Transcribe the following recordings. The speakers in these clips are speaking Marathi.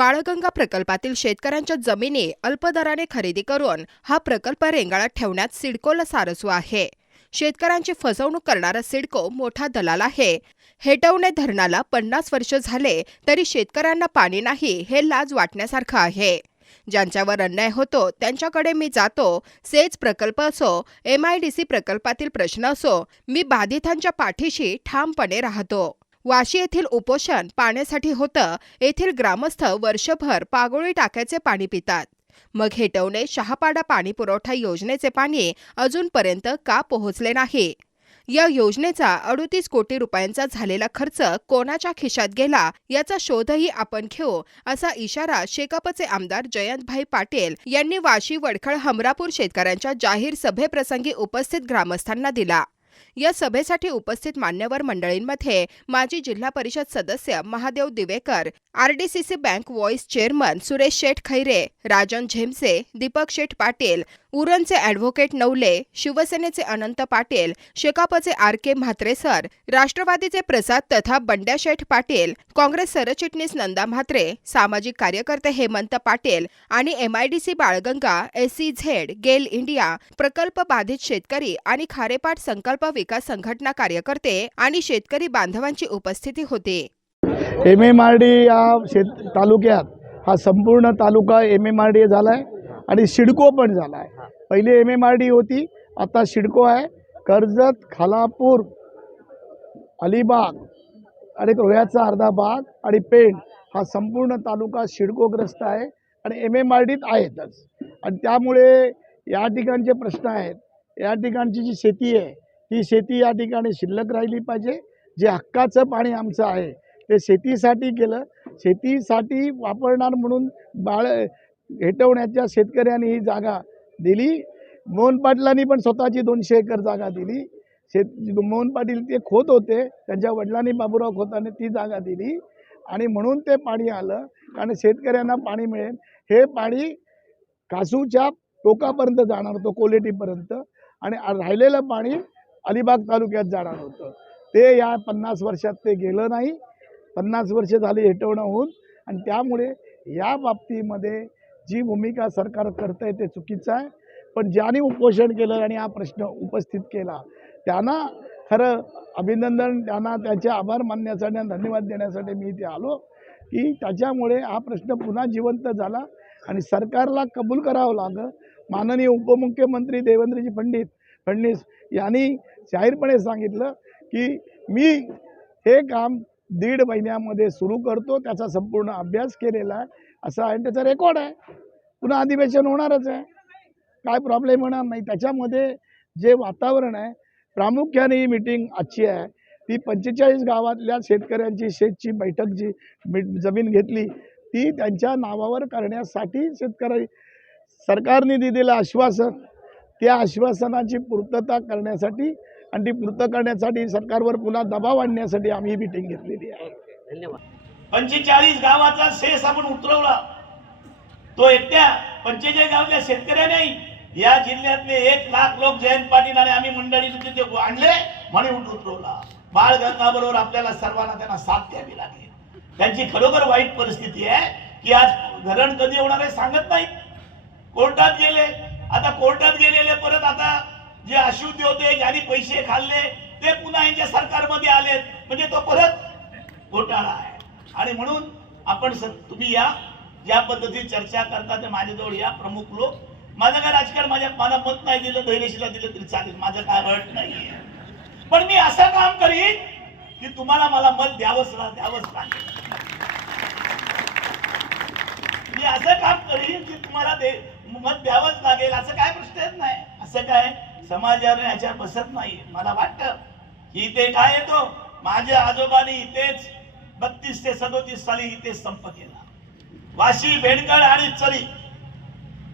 बाळगंगा प्रकल्पातील शेतकऱ्यांच्या जमिनी अल्पदराने खरेदी करून हा प्रकल्प रेंगाळात ठेवण्यात सिडकोला सारसू आहे. शेतकऱ्यांची फसवणूक करणारा सिडको मोठा दलाल आहे. हेटवणे धरणाला पन्नास वर्ष झाले तरी शेतकऱ्यांना पाणी नाही हे लाज वाटण्यासारखं आहे. ज्यांच्यावर अन्याय होतो त्यांच्याकडे मी जातो सेच प्रकल्प असो एम आय डी सी प्रकल्पातील प्रश्न असो मी बाधितांच्या पाठीशी ठामपणे राहतो. वाशी येथील उपोषण पाण्यासाठी होतं. येथील ग्रामस्थ वर्षभर पागोळी टाक्याचे पाणी पितात. मग हेटवणे शहापाडा पाणी पुरवठा योजनेचे पाणी अजूनपर्यंत का पोहोचले नाही? या योजनेचा अडुतीस कोटी रुपयांचा झालेला खर्च कोणाच्या खिशात गेला? याचा शोधही आपण घेऊ असा इशारा शेकापचे आमदार जयंतभाई पाटील यांनी वाशी वडखळ हमरापूर शेतकऱ्यांच्या जाहीर सभेप्रसंगी उपस्थित ग्रामस्थांना दिला. या सभेसाठी उपस्थित मान्यवर मंडळींमध्ये माजी जिल्हा परिषद सदस्य Mahadev Divekar RDCC bank vice chairman Suresh Sheth Khaire Rajan Zemse Deepak Sheth Patil उरणचे advocate Navale शिवसेनेचे अनंत पाटील शेकापचे आर के म्हात्रे सर राष्ट्रवादीचे प्रसाद तथा बंड्या शेठ पाटील काँग्रेस सरचिटणीस नंदा म्हात्रे सामाजिक कार्यकर्ते हेमंत पाटील आणि MIDC Balganga S C Z GAIL India प्रकल्प बाधित शेतकरी आणि खारेपाट संकल्प विकास संघटना कार्यकर्ते आणि शेतकरी बांधवांची उपस्थिती होती. एम एम आर डी या शेत तालुक्यात हा संपूर्ण तालुका एम एम आर डी झाला आहे आणि सिडको पण झाला आहे पहिले एम एम आर डी होती आता सिडको आहे. कर्जत खालापूर अलिबाग आणि रोह्याचा अर्धा भाग आणि पेण हा संपूर्ण तालुका सिडकोग्रस्त आहे आणि एम एम आर डीत आहेतच. आणि त्यामुळे या ठिकाणचे प्रश्न आहेत. या ठिकाणची जी शेती आहे ही शेती या ठिकाणी शिल्लक राहिली पाहिजे. जे हक्काचं पाणी आमचं आहे ते शेतीसाठी केलं. शेतीसाठी वापरणार म्हणून बाळ हेटवण्याच्या शेतकऱ्यांनी ही जागा दिली. मोहन पाटलांनी पण स्वतःची दोनशे एकर जागा दिली. शेत मोहन पाटील ते खोत होते त्यांच्या वडिलांनी बाबूराव खोताने ती जागा दिली. आणि म्हणून ते पाणी आलं कारण शेतकऱ्यांना पाणी मिळेल. हे पाणी कासूच्या टोकापर्यंत जाणार होतं क्वालिटीपर्यंत आणि राहिलेलं पाणी अलिबाग तालुक्यात जाणार होतं. ते या पन्नास वर्षात ते गेलं नाही. पन्नास वर्ष झाली हेटवणं होऊन आणि त्यामुळे या बाबतीमध्ये जी भूमिका सरकार करतं आहे ते चुकीचं आहे. पण ज्याने उपोषण केलं आणि हा प्रश्न उपस्थित केला त्यांना खरं अभिनंदन त्यांना त्याचे आभार मानण्यासाठी आणि धन्यवाद देण्यासाठी मी इथे आलो की त्याच्यामुळे हा प्रश्न पुन्हा जिवंत झाला आणि सरकारला कबूल करावं लागं माननीय उपमुख्यमंत्री देवेंद्रजी पंडित फडणीस यांनी जाहीरपणे सांगितलं की मी हे काम दीड महिन्यामध्ये सुरू करतो त्याचा संपूर्ण अभ्यास केलेला आहे. असा आणि त्याचा रेकॉर्ड आहे. पुन्हा अधिवेशन होणारच आहे. काय प्रॉब्लेम होणार नाही. त्याच्यामध्ये जे वातावरण आहे प्रामुख्याने ही मिटिंग आजची आहे. ती पंचेचाळीस गावातल्या शेतकऱ्यांची शेतची बैठक जी जमीन घेतली ती त्यांच्या नावावर करण्यासाठी शेतकरी सरकारने दिलेलं आश्वासन त्या आश्वासनाची पूर्तता करण्यासाठी आणि ती पूर्त करण्यासाठी सरकारवर पुन्हा दबाव आणण्यासाठी आम्ही ही मिटिंग घेतलेली आहे. धन्यवाद. पंचेचाळीस गावाचा सेस आपण उतरवला. तो एकट्या पंचेचाळीस गावातल्या शेतकऱ्याने या जिल्ह्यातले एक लाख लोक जयंत पाटील आणि आम्ही मंडळी तिथे आणले म्हणून उतरवला. बाळ बरोबर आपल्याला सर्वांना त्यांना साथ द्यावी लागेल. त्यांची खरोखर वाईट परिस्थिती आहे की आज धरण कधी होणार आहे सांगत नाही कोर्टात गेले. आता कोर्टात गेलेले परत आता जे अशुद्धी होते ज्यांनी पैसे खाल्ले ते पुन्हा यांच्या सरकारमध्ये आलेत. म्हणजे तो परत घोटाळा आहे. आणि म्हणून आपण तुम्ही या. ज्या पद्धतीने चर्चा करता ते माझ्याजवळ या. प्रमुख लोक. माझं काय राजकारण माझ्या मला मत नाही दिलं धैर्यशीला दिलं तरी चालेल. माझं काय अट नाहीये. पण मी असं काम करीन की तुम्हाला मला मत द्यावंच द्यावंच लागेल. मी असं काम करीन की तुम्हाला दे मत द्यावंच लागेल असं काय प्रश्न येत नाही. असं काय? समाजावर याच्यावर बसत नाही. मला वाटतं की इथे काय येतो? माझ्या आजोबांनी इथेच बत्तीस ते सदोतीस साली इथे संप केला. वाशी भेडगड आणि चरी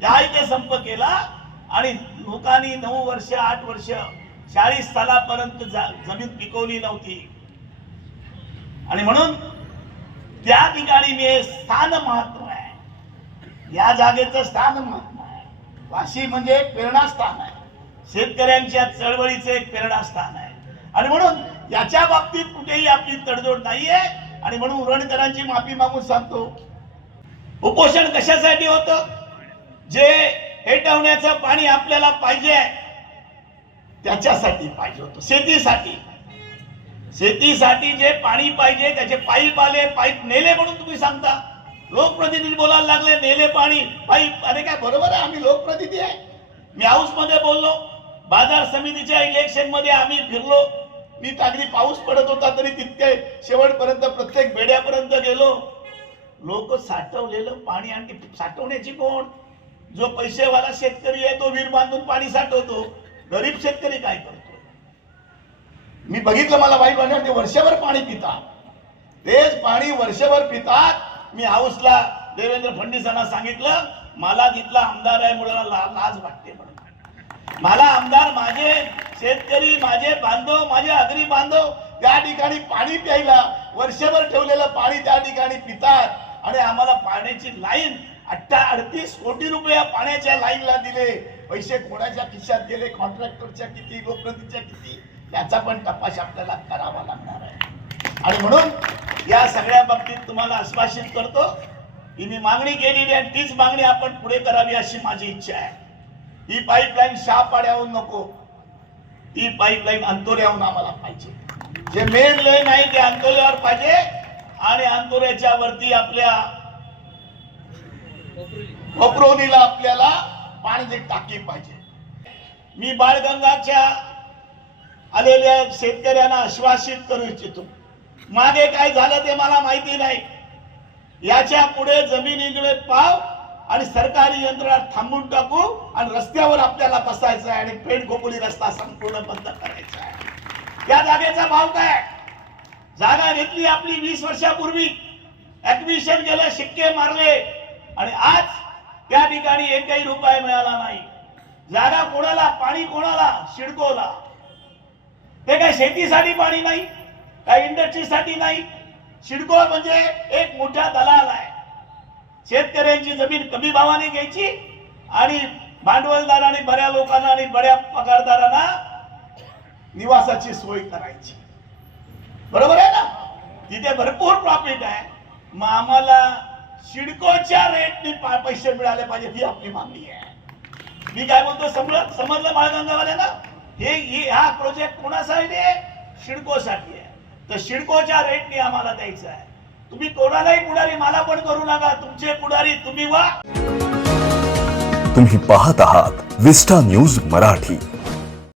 या इथे संप केला आणि लोकांनी नऊ वर्ष आठ वर्ष चाळीस सालापर्यंत जा- जमीन पिकवली नव्हती. आणि म्हणून त्या ठिकाणी मी हे स्थान महत्त्व आहे. या जागेचं स्थान महत्त्व आहे. वाशी म्हणजे एक प्रेरणास्थान आहे. शेतकऱ्यांच्या चळवळीचं एक प्रेरणास्थान आहे. आणि म्हणून याच्या बाबतीत कुठेही आपली तडजोड नाहीये. आणि म्हणून उरणकरांची माफी मागून सांगतो. उपोषण कशासाठी होतं? जे हेटवण्याचं पाणी आपल्याला पाहिजे त्याच्यासाठी पाहिजे होतं. शेतीसाठी. शेतीसाठी जे पाणी पाहिजे त्याचे पाईप आले पाईप नेले म्हणून तुम्ही सांगता. लोकप्रतिनिधी बोलायला लागले नेले पाणी पाईप. अरे काय बरोबर आहे आम्ही लोकप्रतिनिधी आहे. मी हाऊसमध्ये बोललो. बाजार समितीच्या इलेक्शनमध्ये आम्ही फिरलो. मी अगदी पाऊस पडत होता तरी तितके शेवटपर्यंत प्रत्येक बेड्यापर्यंत गेलो. लोक साठवलेलं पाणी आणि साठवण्याची कोण? जो पैसेवाला शेतकरी आहे तो विहीर बांधून पाणी साठवतो. गरीब शेतकरी काय करतो? मी बघितलं मला वाईट वाटलं ते वर्षभर पाणी पितात. तेच पाणी वर्षभर पितात. मी हाऊसला देवेंद्र फडणवीसांना सांगितलं मला तिथला आमदार आहे मुलाला ला- लाज वाटते म्हणून. मला आमदार माझे शेतकरी माझे बांधव माझे अग्री बांधव त्या ठिकाणी पाणी प्यायला वर्षभर ठेवलेलं पाणी त्या ठिकाणी पितात. आणि आम्हाला पाण्याची लाईन अठ्ठा अडतीस कोटी रुपये पाण्याच्या लाईनला दिले. पैसे कोणाच्या खिशात गेले कॉन्ट्रॅक्टरच्या किती लोकप्रतिच्या किती याचा पण तपास आपल्याला करावा लागणार आहे. आणि म्हणून या सगळ्या बाबतीत तुम्हाला आश्वासित करतो. की मी मागणी केलेली आणि तीच मागणी आपण पुढे करावी अशी माझी इच्छा आहे. ही पाईपलाईन शहापाड्याहून नको. ती पाईपलाईन अंतोऱ्याहून आम्हाला पाहिजे. जे मेन लाईन आहे ते अंतोऱ्यावर पाहिजे आणि अंतोऱ्याच्या वरती आपल्या खोपरोनीला आपल्याला पाण्याची टाकी पाहिजे. मी बाळगंगाच्या आलेल्या शेतकऱ्यांना आश्वासित करू इच्छितो. मागे काय झालं ते मला माहिती नाही. याच्यापुढे जमिनीकडे पाव आणि सरकारी यंत्रणा थांबून टाकू आणि रस्त्यावर आपल्याला बसायचं आहे आणि पेट खोपोली रस्ता संपूर्ण बंद करायचा आहे. त्या जागेचा भाव काय? जागा घेतली आपली वीस वर्षापूर्वी. ऍडमिशन केलं शिक्के मारले. आणि आज त्या ठिकाणी एकही रुपये मिळाला नाही. जागा कोणाला? पाणी कोणाला? शिडकोला. ते काय शेतीसाठी पाणी नाही? काय इंडस्ट्रीसाठी नाही? शिडको म्हणजे एक मोठा दलाल आहे. शेतकऱ्यांची जमीन कमी भावाने घ्यायची आणि भांडवलदारांनी बऱ्या लोकांना आणि बड्या पगारदारांना निवासाची सोय करायची. बरोबर आहे ना? तिथे भरपूर प्रॉफिट आहे. मग आम्हाला शिडकोच्या रेटने पैसे मिळाले पाहिजे ही आपली मागणी आहे. मी काय बोलतो? समजलं? समजलं बाळगंगावाल्यांना हे हे- हा प्रोजेक्ट कोणासाठी आहे? शिडकोसाठी आहे. तर शिडकोच्या रेटने आम्हाला द्यायचं आहे. तुम्ही कोणालाही पुढारी मला पण करू नका. तुमचे पुढारी तुम्ही वा. तुम्ही पाहत आहात विस्टा न्यूज मराठी.